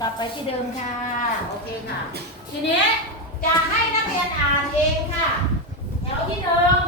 กลับไปที่เดิมค่ะ โอเคค่ะ ทีนี้จะให้นักเรียนอ่านเองค่ะ แถวที่เดิม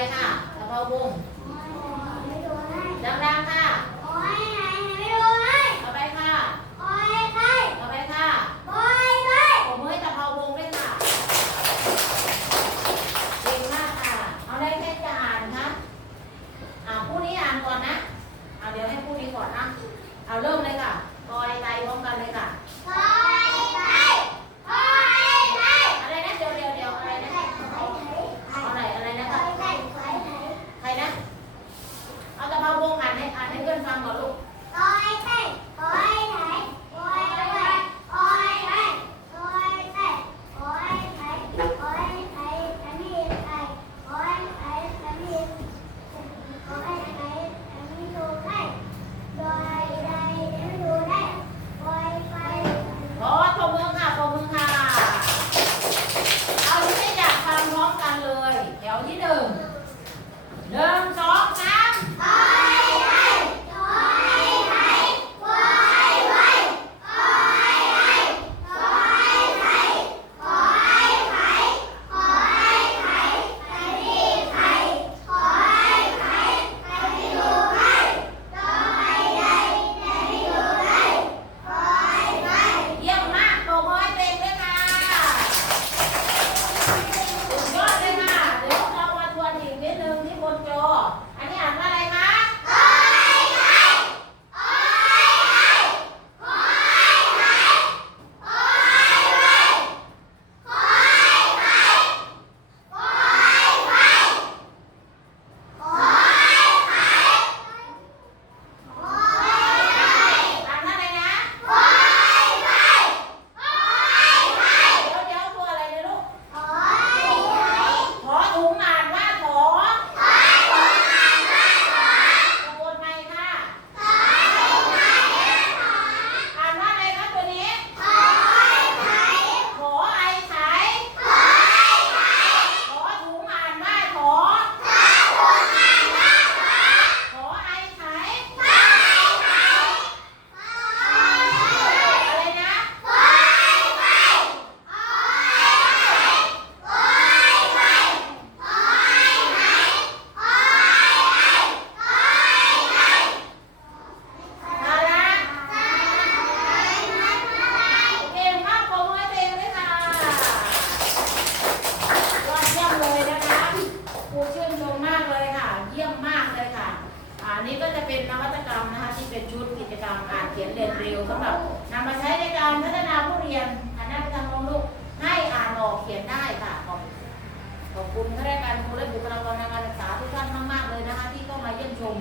ไปค่ะกะเพราวงดังๆค่ะ เป็นนวัตกรรมนะคะที่เป็นชุดกิจกรรมอ่านเขียนเรียนเร็วสำหรับนำมาใช้ในการพัฒนาผู้เรียนหันหน้าไปทางน้องลูกให้อ่านออกเขียนได้ค่ะขอบขอบคุณข้าราชการครูและบุคลากรทางการศึกษาทุกท่านมากๆเลยนะคะ ที่เข้ามาเยี่ยมชม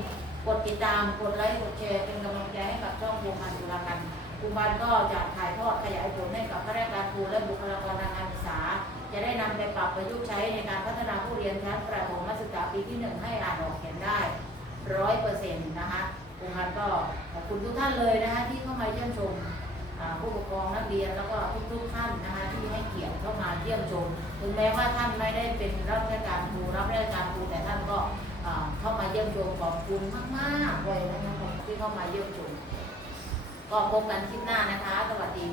กดติดตามกดไลค์กดแชร์เป็นกำลังใจให้กับช่องวงการจุราการครูบันก็จะถ่ายทอดขยายผลให้กับข้าราชการครูและบุคลากรทางการศึกษา จะได้นำไปปรับประยุกต์ใช้ในการพัฒนาผู้เรียนชั้นประถมศึกษาปีที่หนึ่งให้อ่านออกเขียนได้ ร้อยเปอร์เซ็นต์นะคะครูบาลก็ขอบคุณทุกท่านเลยนะคะที่เข้ามาเยี่ยมชมผู้ปกครองนักเรียนแล้วก็ทุกๆท่านนะคะที่ให้เกียรติเข้ามาเยี่ยมชม ถึงแม้ว่าท่านไม่ได้เป็นรับราชการครูรับราชการครูแต่ท่านก็เข้ามาเยี่ยมชมขอบคุณมากๆเลยนะคะที่เข้ามาเยี่ยมชม ก็พบกันคลิปหน้านะคะ สวัสดี